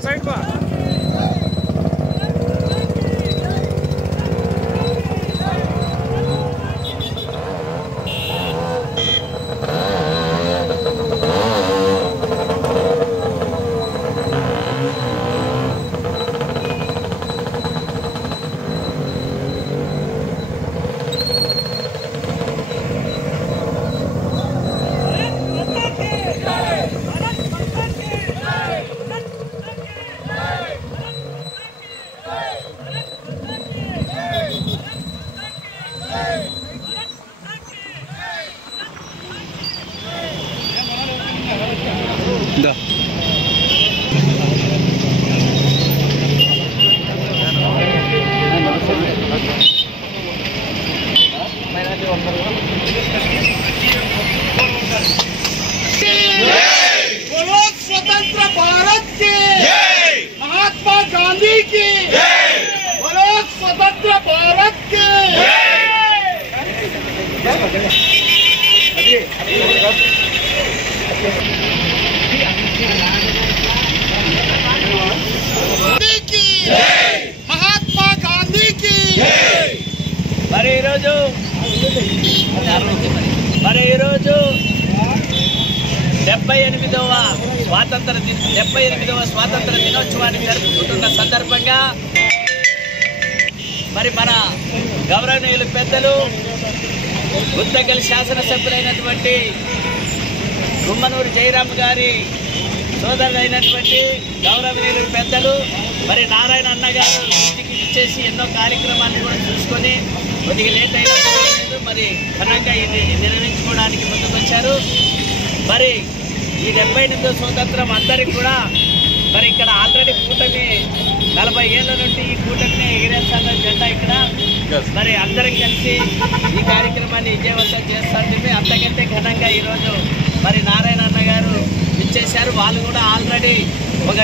Straight ball. Да. बोलो स्वतंत्र भारत के महात्मा गांधी की बोलो स्वतंत्र भारत के महात्मा गांधी की మరి ఈరోజు 78వ స్వాతంత్ర దినోత్సవాన్ని జరుపుకుంటున్న సందర్భంగా మరి మన గౌరవనీయులు పెద్దలు గుంతకల్ శాసనసభ్యులైనటువంటి గుమ్మనూరు జయరామ్ గారి సోదరులైనటువంటి గౌరవనీయులు పెద్దలు మరి నారాయణ అన్న గారు ఇంటికి ఇచ్చేసి ఎన్నో కార్యక్రమాలను కూడా చూసుకొని కొద్దిగా లేట్ అయినా మరి ఘనంగా ఇది నిర్వహించుకోవడానికి ముందుకొచ్చారు. మరి ఈ 78వ స్వాతంత్రం అందరికి కూడా మరి ఇక్కడ ఆల్రెడీ కూటమి 40 ఏళ్ళ నుండి ఈ కూటమిని ఎగిరేస్తాను జెండా ఇక్కడ మరి అందరం కలిసి ఈ కార్యక్రమాన్ని విజయవంతం చేస్తాంటే అంతకంటే ఘనంగా ఈరోజు మరి నారాయణ అన్న గారు ఇచ్చేశారు. వాళ్ళు కూడా ఆల్రెడీ ఒక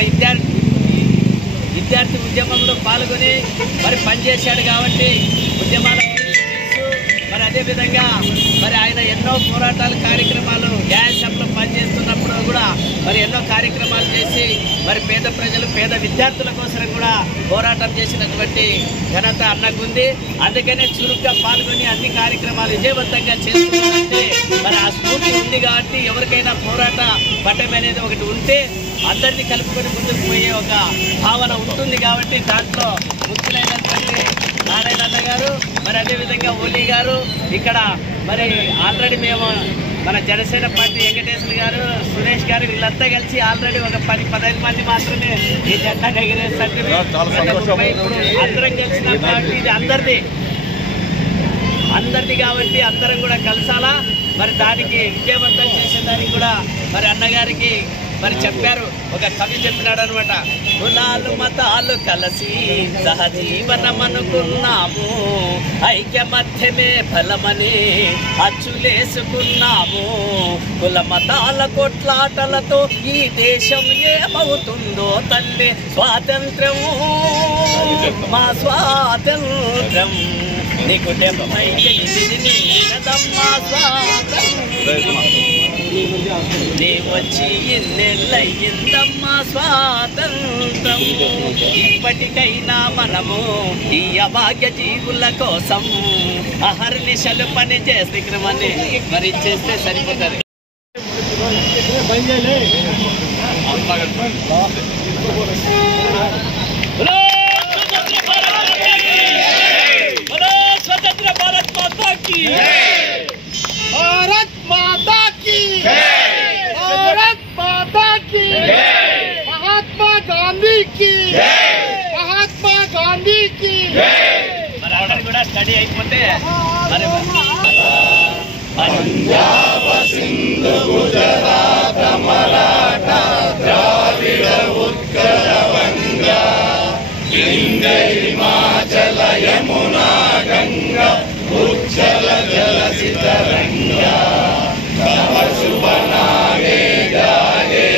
విద్యార్థి ఉద్యమంలో పాల్గొని మరి పనిచేశాడు కాబట్టి ఉద్యమాల మరి అదేవిధంగా మరి ఆయన ఎన్నో పోరాటాలు కార్యక్రమాలు న్యాయసభలో పనిచేస్తున్నప్పుడు కూడా మరి ఎన్నో కార్యక్రమాలు చేసి మరి పేద ప్రజలు పేద విద్యార్థుల కోసం కూడా పోరాటం చేసినటువంటి ఘనత అన్నకుంది. అందుకనే చురుగ్గా పాల్గొని అన్ని కార్యక్రమాలు విజయవంతంగా చేస్తున్నారంటే మరి ఆ స్ఫూర్తి ఉంది కాబట్టి ఎవరికైనా పోరాట పట్టం అనేది ఒకటి ఉంటే అందరినీ కలుపుకొని ముందుకు పోయే ఒక భావన ఉంటుంది కాబట్టి దాంట్లో ముఖ్యులైనటువంటి నారాయణ అన్న గారు మరి అదేవిధంగా ఓలీ గారు ఇక్కడ మరి ఆల్రెడీ మేము మన జనసేన పార్టీ వెంకటేశ్వర గారు సురేష్ గారు వీళ్ళంతా కలిసి ఆల్రెడీ ఒక 10-15 మంది మాత్రమే ఈ జెండా ఎగిరేస్తారు. అందరం కలిసిన పార్టీ ఇది అందరిది కాబట్టి అందరం కూడా కలిసాలా మరి దానికి విజయవంతం చేసేదానికి కూడా మరి అన్నగారికి మరి చెప్పారు. ఒక కవి చెప్పినాడు అనమాట, కులాలు మతాలు కలిసి సహజీవనం అనుకున్నాము, ఐక్య మధ్యమే ఫలమని అచ్చులేసుకున్నాము, కుల మతాల కొట్లాటలతో ఈ దేశం ఏమవుతుందో తల్లి, స్వాతంత్ర్యం మా స్వాతంత్ర్యం నీకు 70 స్వాతంత్ర్యం. నీ వచ్చి ఇన్నెళ్ళయిందమ్మా స్వాతంత్రం, ఇప్పటికైనా మనము ఈ అభాగ్య జీవుల కోసం అహర్నిశలు పని చేస్తే క్రమాన్ని మరి చేస్తే సరిపోతుంది. स्वतंत्र भारत माता की, भारत माता की, भारत माता की, महात्मा गांधी की, महात्मा गांधी की. మరి అందరూ కూడా స్టడీ అయిపోతే మరి పంజాబ్ సింధు గుజరాత్ మరాఠా ద్రావిడ ఉత్కళ వంగ వింధ్య హిమాచల యమునా గంగా ఉజ్జల జలసి తరంగా తవ శుభ నామే జాగే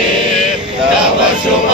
తవ శుభ